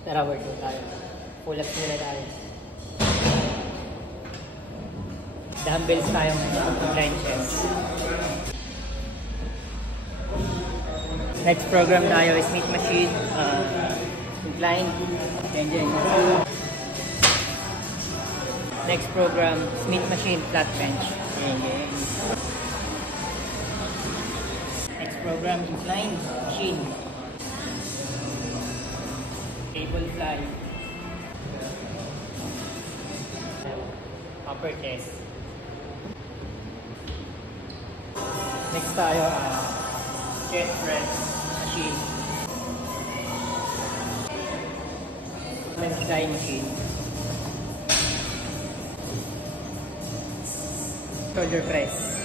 Tara, workout tayo. Pull ups muna tayo. Dumbbells tayo ngayon. Crunches. Next program tayo is Smith machine. Incline. Next program, Smith machine, flat bench. Next program, incline machine. Cable fly. Upper chest. Next tayo, chest press machine. Fly machine. Shoulder press.